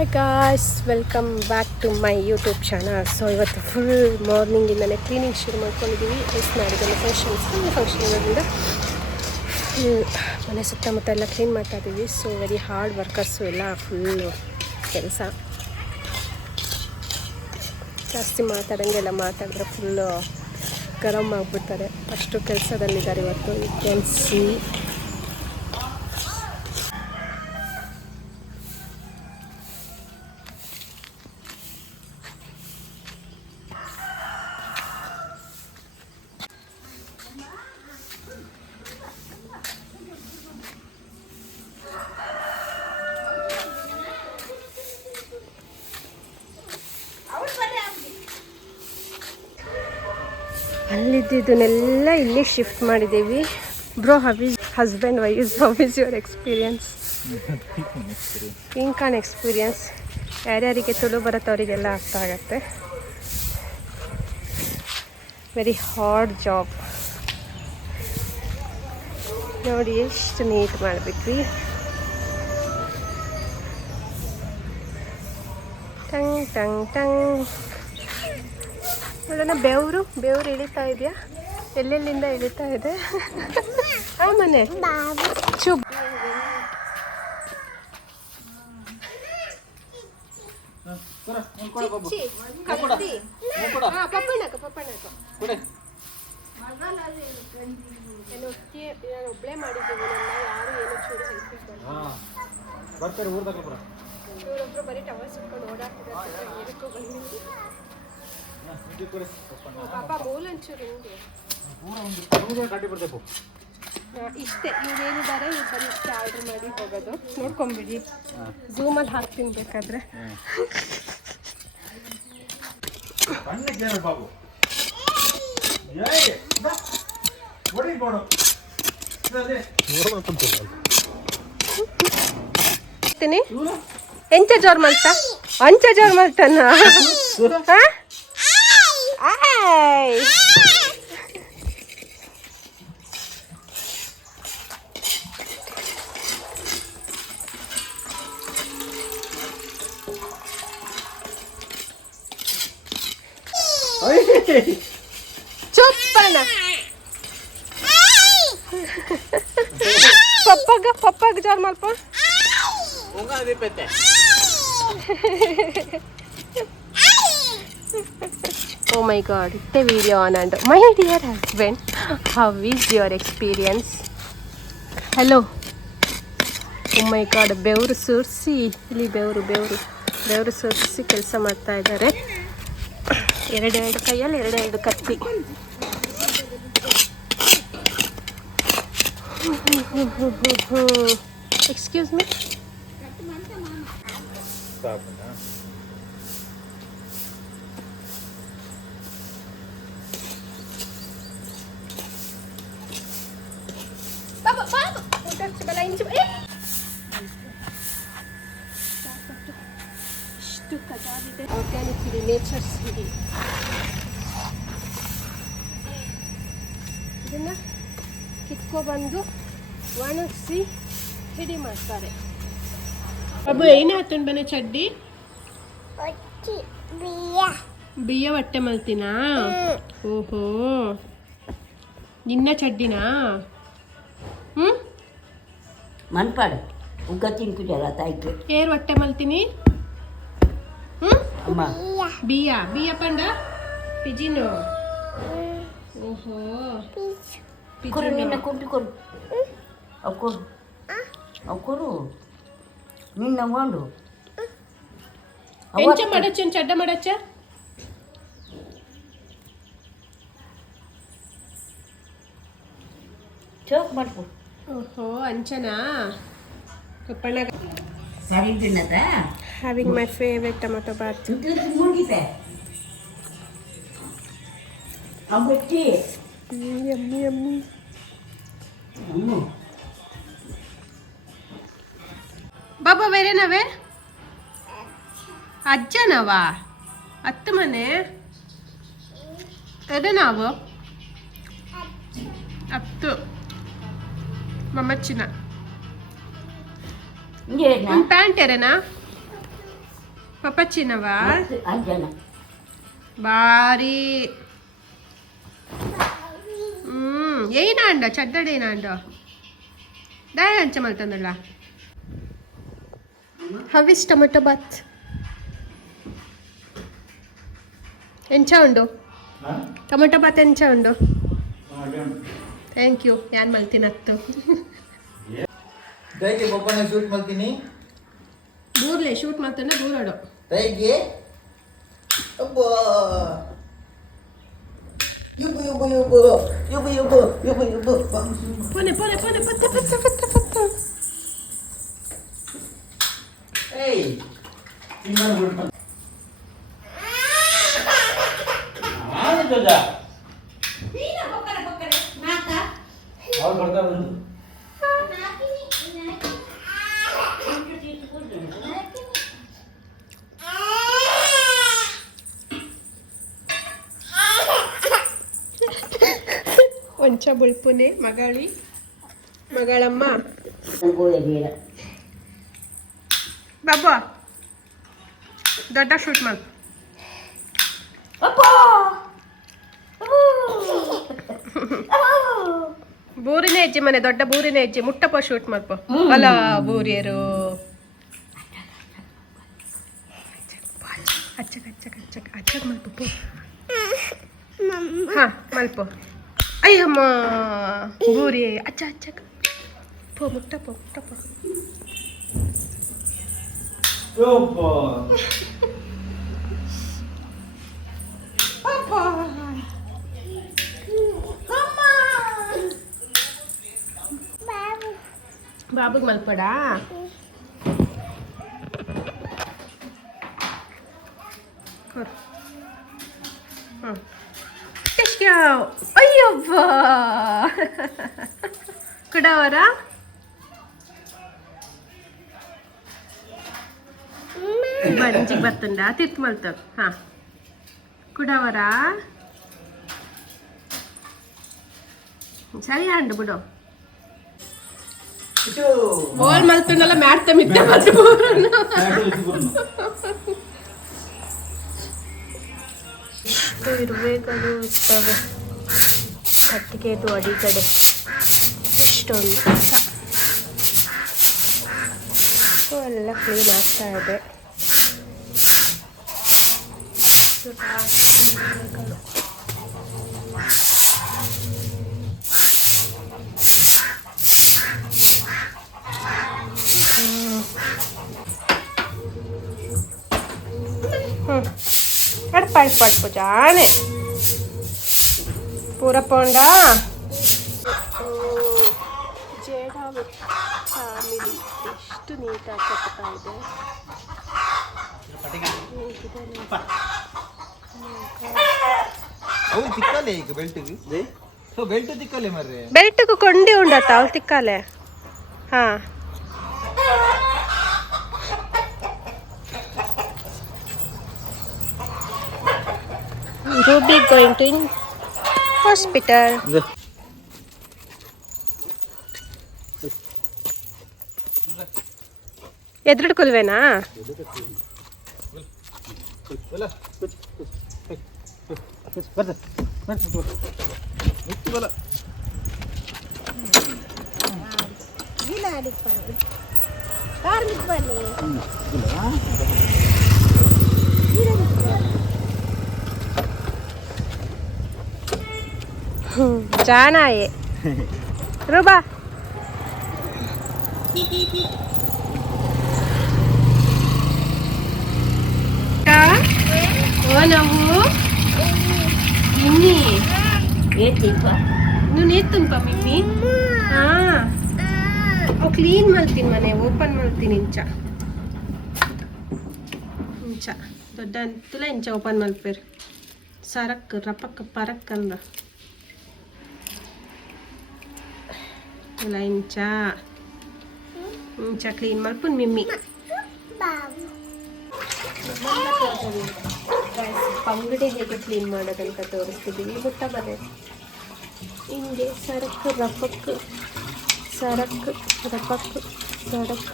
Hi guys, welcome back to my YouTube channel. So ಇವತ್ತು full ಮಾರ್ನಿಂಗಿಂದಲೇ cleaning ಶುರು ಮಾಡ್ಕೊಂಡಿದ್ದೀವಿ. ಎಸ್ ನಾಡಿಗೆಲ್ಲ ಫಂಕ್ಷನ್ ಇರೋದ್ರಿಂದ ಫುಲ್ ಮನೆ ಸುತ್ತಮುತ್ತ ಎಲ್ಲ ಕ್ಲೀನ್ ಮಾಡ್ತಾ ಇದ್ದೀವಿ. ಸೊ ವೆರಿ ಹಾರ್ಡ್ ವರ್ಕರ್ಸು ಎಲ್ಲ ಫುಲ್ಲು ಕೆಲಸ. ಜಾಸ್ತಿ ಮಾತಾಡೋಂಗೆಲ್ಲ ಮಾತಾಡಿದ್ರೆ ಫುಲ್ಲು ಗರಂ ಆಗಿಬಿಡ್ತಾರೆ. ಅಷ್ಟು ಕೆಲಸದಲ್ಲಿದ್ದಾರೆ ಇವತ್ತು. ಯು ಕ್ಯಾನ್ ಸಿ ಅಲ್ಲಿದ್ದನ್ನೆಲ್ಲ ಇಲ್ಲಿ ಶಿಫ್ಟ್ ಮಾಡಿದ್ದೀವಿ. Bro, husband wise how is your experience? ಇಂಕಾನ್ ಎಕ್ಸ್ಪೀರಿಯನ್ಸ್ ಯಾರ್ಯಾರಿಗೆ ತುಳು ಬರುತ್ತೆ ಅವರಿಗೆಲ್ಲ ಅರ್ಥ ಆಗತ್ತೆ. Very hard job. ನೋಡಿ ಎಷ್ಟು ನೀಟ್ ಮಾಡಬೇಕ್ರಿ. Tongue tongue tongue. ನೋಡೋಣ, ಬೆವರು ಇಳಿತಾ ಇದೆಯಾ? ಎಲ್ಲೆಲ್ಲಿಂದ ಇಳಿತಾ ಇದೆ? ಆ ಮನೆ ಚುಬ್. ಒಬ್ಬಳೇ ಮಾಡಿದ್ದೀವಿ. ಯಾರು ಏನೋ ಚೂರು ಹೆಲ್ಪ್ ಇವರೊಬ್ರು ಬರೀ ಟವರ್ಸ್ ಇಟ್ಕೊಂಡು ಓಡಾಡ್ತಿದ್ದಾರೆ. ಪಾಪ ಮೂಲಂಚೂರು ಇಷ್ಟೇ. ಇವ್ರೇನಿದ್ದಾರೆ, ಇವ್ರು ಬರೀ ಇಷ್ಟೇ ಆರ್ಡ್ರ್ ಮಾಡಿ ಹೋಗೋದು. ನೋಡ್ಕೊಂಬಿಡಿ, ಝೂಮಲ್ಲಿ ಹಾಕ್ತೀನಿ ಬೇಕಾದ್ರೆ. ಎಂಚ ಜೋರ್ ಮಾಡ್ತಾ ಅಂಚ ಜೋರ್ ಮಾಡ್ತಾನ. ಚುಪ್ಪನ ಪಪ್ಪಾಗ jar ಮಲ್ಪ. Oh my god, the video on and my dear husband, how is your experience? Hello. Oh my god, ಬೆವರು ಸುರಿಸಿ ಇಲ್ಲಿ ಬೆವರು ಸುರಿಸಿ ಕೆಲಸ ಮಾಡ್ತಾ ಇದ್ದಾರೆ. ಎರಡೆರಡು ಕೈಯಲ್ಲಿ ಎರಡೆರಡು ಕತ್ತಿ. Excuse me. ಇಷ್ಟು ಕಟಾವಿದೆ. ಆರ್ಗ್ಯಾನಿಕ್ ಸಿಡಿ, ನೇಚರ್ ಸಿಡಿ. ಇದನ್ನು ಕಿತ್ಕೊಬಂದು ಒಣಗಿಸಿ ಹಿಡಿ ಮಾಡ್ತಾರೆ. ಅಬ್ಬು ಏನೇ ಹತ್ತೊಂಡು ಬನೆ ಚಡ್ಡಿ ಬಿಯ್ಯ ಹೊಟ್ಟೆ ಮಲ್ತಿನಾ? ಓಹೋ, ನಿನ್ನ ಚಡ್ಡಿನಾ? ಮನ್ಪಾಡು ಉಗ್ಗ ತಿನ್ಕುಜಲ್ಲ ತಾಯ್ಕೆ ಏರ್ ಹೊಟ್ಟೆ ಮಲ್ತೀನಿ. ಅಮ್ಮ ಬಿಯ್ಯ ಪಂಡ ಪಿಜಿನು. ಓಹೋ, ಕೊರು ನಿನ್ನ ಕೊಂಡಿ ಕೊಡು. ಅವು ಕೊರು ನಿನ್ನ ಕೊಂಡು ಎಂಚ ಮಾಡಚ್ಚ ಚಡ್ಡ ಮಾಡಚ್ಚ. ಚೋಕ್ ಮಾಡ್ಕೊ. ಓಹೋ, ಅಂಚನಾ ಕಪ್ಪಣ್ಣ. ಸರಿ ತಿನ್ನದ having my favourite tomato bath. ಮುಗಿತೆ ಅಬ್ಬಟ್ಟಿ ಯಮ್ಮಿ ಯಮ್ಮಿ. ಬಾಬಾ ಬೇರೆನವೇ ಅಜ್ಜನವಾ? ಅತ್ತ ಮನೆ ಎದೆ ನಾವು ಅತ್ತು ಮಮ್ಮಚ್ಚಿನ ಪ್ಯಾಂಟ್ ಎರೆನಾ? ಪಪ್ಪಚ್ಚಿನವಾ ಅಜ್ಜನ ಬಾರಿ ಏನಾಂಡ ಚಡ್ಡಡೇನಾಂಡ ದಾಯ ಹಂಚ ಮಲ್ತಂದಲ್ಲ ಹವಿಸ್ ಟೊಮೆಟೊ ಬಾತ್ ಎಂಚ ಉಂಡು ಟೊಮೆಟೊ ಬಾತ್ ಎಂಚ ಉಂಡು ಥ್ಯಾಂಕ್ ಯು ಯಾನ್ ಮಲ್ತಿನತ್ತು ದೈಗೆ ಬಪ್ಪನ ಶೂಟ್ ಮಾಡ್ತೀನಿ ದೂರ್ಲೆ ಶೂಟ್ ಮಾಡ್ತಾನೆ ದೂರಾಡು ದೈಗೆ ಅಬ್ಬಾ ಯುಬು ಯುಬು ಯುಬು ಯುಬು ಯುಬು ಯುಬು ಯುಬು ಪೊನೆ ಪೊನೆ ಪೊನೆ ಪತ್ತೆ ಪತ್ತೆ ಪತ್ತೆ ಪತ್ತೆ ಏಯ್ ತಿಮ್ಮನ ಬಿಡ್ಪ ಆನೆ ಜೋಜಾ ನೀನ ಬಕ್ಕರೆ ಬಕ್ಕರೆ ನಾಕ ಅವ್ರು ಬರ್ತಾ ಬಂದು ಒಂಚ ಬುಳ್ಪುನೆ ಮಗಾಳಿ ಮಗಳಮ್ಮ ಗೋಯ ಬೇಡ ಬಾಬಾ ದೊಡ್ಡ ಶೂಟ್ ಮಾಡು ಅಪ್ಪ ಬೂರಿನ ಹೆಜ್ಜೆ ಮನೆ ದೊಡ್ಡ ಬೂರಿನ ಹೆಜ್ಜೆ ಮುಟ್ಟಪ್ಪ ಶೂಟ್ ಮಾಡ್ಪ ಅಲ್ಲ ಬೂರಿಯರು ಅಚ್ಚಕ್ ಅಚ್ಚಕ್ ಅಚ್ಚಕ್ ಅಚ್ಚಕ್ ಮಲ್ಪ ಹಾ ಮಲ್ಪ ಅಯ್ಯಮ್ಮ ಬೂರಿ ಅಚ್ಚ ಅಚ್ಚಕ್ ಪೋ ಮುಟ್ಟಪ್ಪ ಮುಟ್ಟಪ್ಪ ಯಪ್ಪ ಬಾಬುಗೆ ಮಲ್ಪಡಾ ಅಯ್ಯವ್ವ ಕುಡವರ ಬಂಜಿಗೆ ಬರ್ತಂಡ ತಿರ್ತ್ ಮಲ್ತವ ಹಾ ಕುಡವರ ಸರಿ ಅಂಡು ಬಿಡು ಇದು ಬಾಲ್ ಮಲ್ತುಂಡಲ್ಲ ಮ್ಯಾಡ್ತ ಮಿತ್ತೆ ಮತ್ತೆ ಇರುವೆಗಳು ಇರ್ತವೆ ಕಟ್ಟಿಗೆದು ಅಡಿಗಡೆ ಇಷ್ಟೊಂದು ಎಲ್ಲ ಕ್ಲೀನ್ ಆಗ್ತಾ ಇದೆ ಅಡ್ಪಾಡ್ಪಾಡ್ಪು ಜಾನೆ ಪೂರ ಪೋಂಡ ಜೇಡ ಫ್ಯಾಮಿಲಿ ಎಷ್ಟು ನೀಟಾಗಿ ಕಟ್ತಾ ಇದೆ ಅವು ತಿಕ್ಕಲೆ ಈಗ ಬೆಲ್ಟಿಗೆ ಸೊ ಬೆಲ್ಟ್ ತಿಕ್ಕಲೆ ಮರ್ರೆ ಬೆಲ್ಟ್ಗೂ ಕೊಂಡಿ ಉಂಡತ್ತ ಅವ್ಳು ತಿಕ್ಕಾಲೆ ಹಾ Ruby going to hospital. ಎದ್ರಿಡ್ಕೊಲ್ವೇನಾ ಜಾನಾಯೆ ರೂಬಾ ಓ ನಾವು మిన్ని నువ్వు నేర్తుంప మిన్ని ಕ್ಲೀನ್ ಮಾಡ್ತೀನಿ ಮನೆ ಓಪನ್ ಮಾಡ್ತೀನಿ ಇಂಚ ದೊಡ್ಡ ಅಂತಲೇ ಇಂಚ ಓಪನ್ ಮಲ್ಪೇರು ಸರಕ್ ರಪಕ್ ಪರಕ್ ಅಂದ ಇಲ್ಲ ಇಂಚ ಕ್ಲೀನ್ ಮಲ್ಪನ್ ಮಿಮ್ಮಿ ಪಂಗಡಿ ಹೇಗೆ ಕ್ಲೀನ್ ಮಾಡೋದಂತ ತೋರಿಸ್ತಿದ್ದೀವಿ ಮುಟ್ಟ ಮನೆ ಹಿಂಗೆ ಸರಕ್ ರಪಕ್ ಸರಕ್ ರಪಕ್ ಸಡಕ್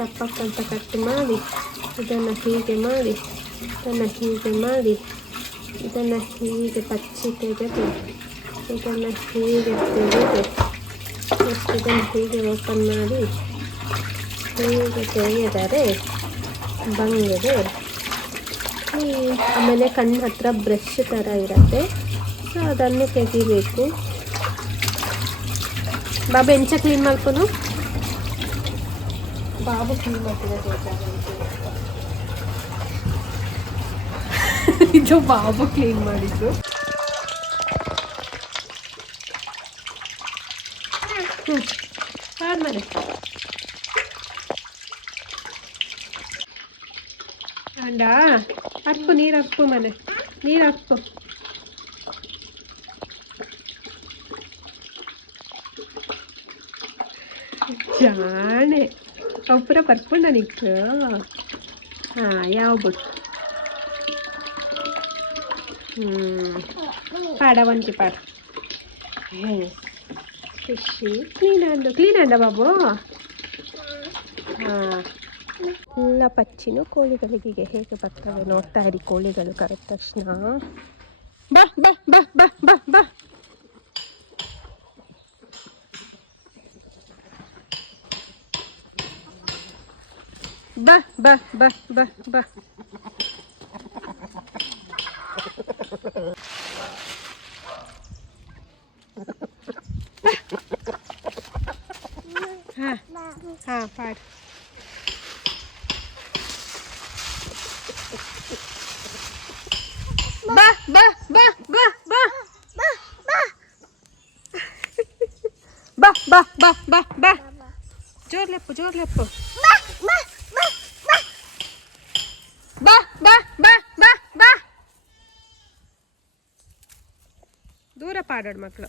ರಪಕ್ ಅಂತ ಕಟ್ ಮಾಡಿ ಇದನ್ನು ಹೀಗೆ ಮಾಡಿ ಇದನ್ನು ಹೀಗೆ ಪಚ್ಚಿ ತೆಗೆದು ಇದನ್ನು ಹೀಗೆ ತೆಗೆದು ನೆಕ್ಸ್ಟ್ ಇದನ್ನು ಹೀಗೆ ಓಪನ್ ಮಾಡಿ ಹೀಗೆ ತೆಗೆದರೆ ಬಂಗಿದೆ. ಆಮೇಲೆ ಕಣ್ಣು ಹತ್ರ ಬ್ರಷ್ ಥರ ಇರುತ್ತೆ, ಸೊ ಅದನ್ನು ತೆಗಿಬೇಕು. ಬಾಬು ಎಂಚ ಕ್ಲೀನ್ ಮಾಡ್ಕೊನು, ಬಾಬು ಕ್ಲೀನ್ ಮಾಡ್ತಿದ್ದೆ ಇದು ಬಾಬು ಕ್ಲೀನ್ ಮಾಡಿದ್ದು. ಆದ್ಮೇಲೆ ಅಂಡ ಹಪ್ಪು ನೀರು ಹಪ್ಪು ಮನೆ ನೀರು ಹಪ್ಪು. ಜಾಣೆ ಒಬ್ಬರ ಬರ್ಪುಂಡ ನಿಕ್ಕು. ಹಾಂ ಯಾವ ಬಿಡು ಪಾಡ ಒಂಚಿ ಪಾಡ ಫಿಶಿ ಕ್ಲೀನ್ ಅಂಡ ಬಾಬು. ಹಾಂ ಎಲ್ಲ ಪಚ್ಚಿನೂ ಕೋಳಿಗಳಿಗೆ ಹೇಗೆ ಬರ್ತವೆ ನೋಡ್ತಾ ಇರಿ. ಕೋಳಿಗಳು ಕರೆದ ತಕ್ಷಣ ಬಾ ಬಾ ಬಾ ಬಾ ಬಾ ಬಾ ಬಾ ಬಾ ಬಾ ಬಾ ಬಾ. ಹಾಂ ಹಾಂ ಪಾಡು. ಬಾ ಬಾ ಬಾ ಬಾ ಬಾ ಬಾ ಬಾ ಬಾ ಬಾ ಬಾ ಜೋರ್ಲೆಪ್ಪು ಜೋರ್ಲೆಪ್ಪು. ಬಾ ಬಾ ಬಾ ಬಾ ಬಾ. ದೂರ ಪಾಡೋಡು ಮಕ್ಕಳು.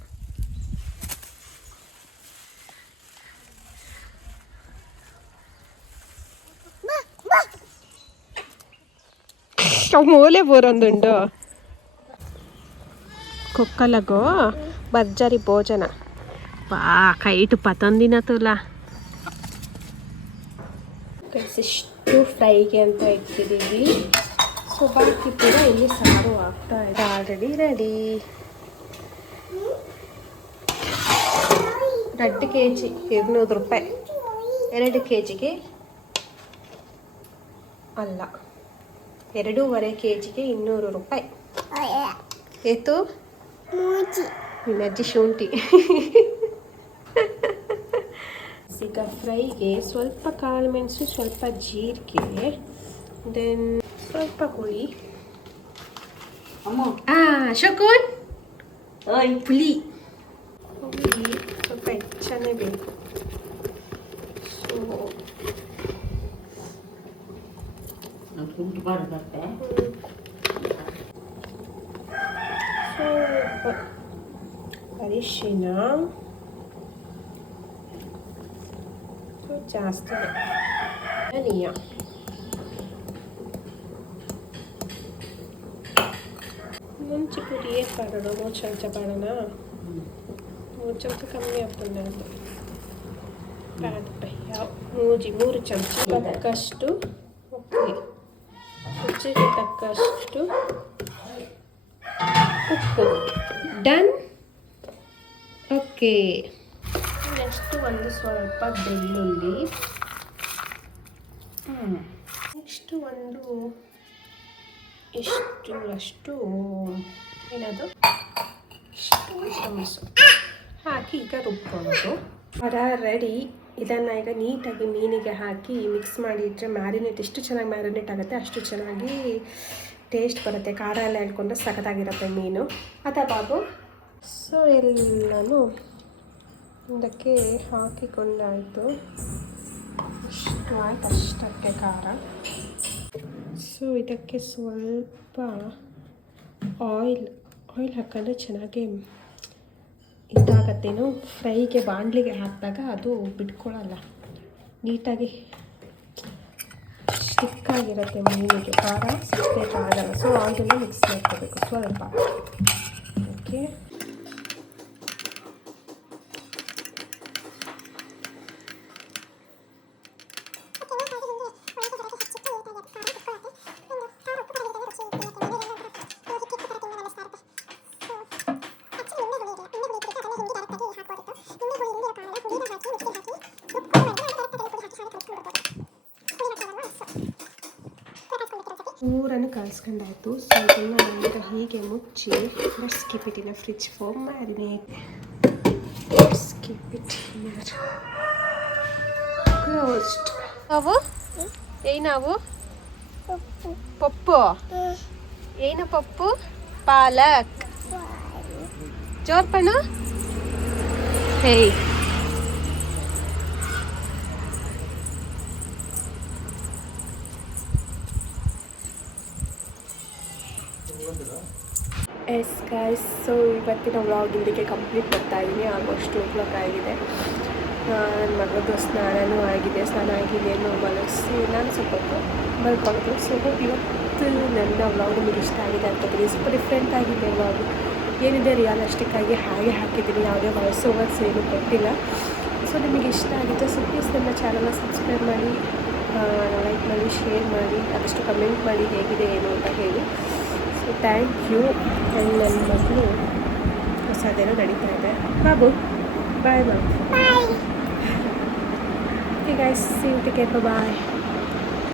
ಮೂಲೆ ಬೋರೊಂದುಂಡು ಕುಕ್ಕಲಗೋ ಭರ್ಜರಿ ಭೋಜನ. ಬಾ ಕೈಟು ಪತಂದಿನ ತುಲ ಇಷ್ಟು ಫ್ರೈಗೆ ಅಂತ ಇಟ್ಟಿದ್ದೀವಿ. ಸೊ ಬಾಕಿ ಕೂಡ ಇಲ್ಲಿ ಸಾರು ಆಗ್ತಾ ಇದೆ. Already ready. 2 kg 200 ರೂಪಾಯಿ. 2 kgಗೆ ಅಲ್ಲ 2.5 kgಗೆ 200 ರೂಪಾಯಿ. ಏತು ನಿನ್ನಜ್ಜಿ ಶುಂಠಿ. ಈಗ ಫ್ರೈಗೆ ಸ್ವಲ್ಪ ಕಾಳು ಮೆಣಸು, ಸ್ವಲ್ಪ ಜೀರಿಗೆ, ದೆನ್ ಸ್ವಲ್ಪ ಹುಳಿ. ಶಕುನ್ ಹುಳಿ ಸ್ವಲ್ಪ ಹೆಚ್ಚನೇ ಬೇಕು. ಸೊ ಅರಿಶಿನ ಜಾಸ್ತಿ, ಧನಿಯಾ, ಮುಂಚೆ ಪುಡಿ ಏಟ್ ಪಾಡೋಣ, 3 ಚಮಚ ಪಾಡೋಣ. 3 ಚಮಚ ಕಮ್ಮಿ ಆಗ್ತದೆ ಅದು. ಯಾವ 3 ಚಮಚ ತಕ್ಕಷ್ಟು ಉಪ್ಪು, ರುಚಿಗೆ ತಕ್ಕಷ್ಟು ಉಪ್ಪು. ಡನ್. ಓಕೆ. ನೆಕ್ಸ್ಟ್ ಒಂದು ಸ್ವಲ್ಪ ಬೆಳ್ಳುಳ್ಳಿ. ನೆಕ್ಸ್ಟ್ ಒಂದು ಇಷ್ಟುರಷ್ಟು ಏನದು ಮೆಣಸು ಹಾಕಿ ಈಗ ರುಬ್ಕೊಳ್ಳೋದು. ರೆಡಿ. ಇದನ್ನು ಈಗ ನೀಟಾಗಿ ಮೀನಿಗೆ ಹಾಕಿ ಮಿಕ್ಸ್ ಮಾಡಿ ಇಟ್ಟರೆ ಮ್ಯಾರಿನೇಟ್ ಎಷ್ಟು ಚೆನ್ನಾಗಿ ಮ್ಯಾರಿನೇಟ್ ಆಗುತ್ತೆ ಅಷ್ಟು ಚೆನ್ನಾಗಿ ಟೇಸ್ಟ್ ಬರುತ್ತೆ. ಖಾರ ಎಲ್ಲ ಹೇಳ್ಕೊಂಡ್ರೆ ಸಖತ್ತಾಗಿರುತ್ತೆ ಮೀನು. ಅದಾ ಬಾಬು. ಸೊ ಎಲ್ಲನೂ ಇದಕ್ಕೆ ಹಾಕಿಕೊಂಡಾಯಿತು. ಇಷ್ಟು ಆಯ್ತು, ಅಷ್ಟಕ್ಕೆ ಖಾರ. ಸೊ ಇದಕ್ಕೆ ಸ್ವಲ್ಪ ಆಯಿಲ್ ಹಾಕಿದ್ರೆ ಚೆನ್ನಾಗಿ ಇದಾಗತ್ತೇನೋ. ಫ್ರೈಗೆ ಬಾಣಲಿಗೆ ಹಾಕಿದಾಗ ಅದು ಬಿಟ್ಕೊಳ್ಳಲ್ಲ, ನೀಟಾಗಿ ಸ್ಟಿಕ್ಕಾಗಿರುತ್ತೆ ಮೀನಿಗೆ. ಖಾರ ಸಿಕ್ಬೇಕು ಆಗಲ್ಲ. ಸೊ ಆಯಿಲನ್ನು ಮಿಕ್ಸ್ ಮಾಡ್ಕೋಬೇಕು ಸ್ವಲ್ಪ. ಓಕೆ. ಪೂರನ್ನು ಕಲಿಸ್ಕೊಂಡಾಯ್ತು. ಸೊ ಇದನ್ನು ಈಗ ಹೀಗೆ ಮುಚ್ಚಿ let's keep it in a fridge for marinate. Let's keep it here closed. ನಾವು ಏನಾವು ಪಪ್ಪು ಏನು ಪಪ್ಪು ಪಾಲಕ್ ಜೋರ್ಪಣ ಹೇ ಎಸ್ ಗೈಸ್, ಸೊ ಇವತ್ತಿನ ವ್ಲಾಗ್ ಇಲ್ಲಿಗೆ ಕಂಪ್ಲೀಟ್ ಮಾಡ್ತಾ ಇದ್ದೀನಿ. ಆಲ್ಮೋಸ್ಟ್ 2 o'clock ಆಗಿದೆ. ನನ್ನ ಮಗಳದ್ದು ಸ್ನಾನನೂ ಆಗಿದೆ. ಸ್ನಾನ ಆಗಿದೆ ಮಲಗಿಸಿ ನಾನು ಸ್ವಲ್ಪ ಮಲ್ಕೊಳ್ಳೋದು. ಸೊ ಇವತ್ತು ನನ್ನ ವ್ಲಾಗ್ ನಿಮಗೆ ಇಷ್ಟ ಆಗಿದೆ ಅನ್ಕೋತೀನಿ. ಸ್ವಲ್ಪ ಡಿಫ್ರೆಂಟ್ ಆಗಿದೆ ವ್ಲಾಗ್. ಏನಿದೆ ರಿಯಲಿಸ್ಟಿಕ್ ಆಗಿ ಹಾಗೆ ಹಾಕಿದ್ದೀನಿ, ಯಾವುದೇ ವಾಯ್ಸ್ ಓವರ್ಸ್ ಏನು ಕೊಟ್ಟಿಲ್ಲ. ಸೊ ನಿಮಗೆ ಇಷ್ಟ ಆಗಿದೆ ಸೊ ಪ್ಲೀಸ್ ನನ್ನ ಚಾನಲ್ನ ಸಬ್ಸ್ಕ್ರೈಬ್ ಮಾಡಿ, ಲೈಕ್ ಮಾಡಿ, ಶೇರ್ ಮಾಡಿ, ಆದಷ್ಟು ಕಮೆಂಟ್ ಮಾಡಿ ಹೇಗಿದೆ ಏನು ಅಂತ ಹೇಳಿ. So thank you. ಆ್ಯಂಡ್ ನನ್ನ ಮಗಳು ಹೊಸದೇನೋ ನಡೀತಾ ಇದೆ. Babu bye bye. Okay guys, see you, take care, bye.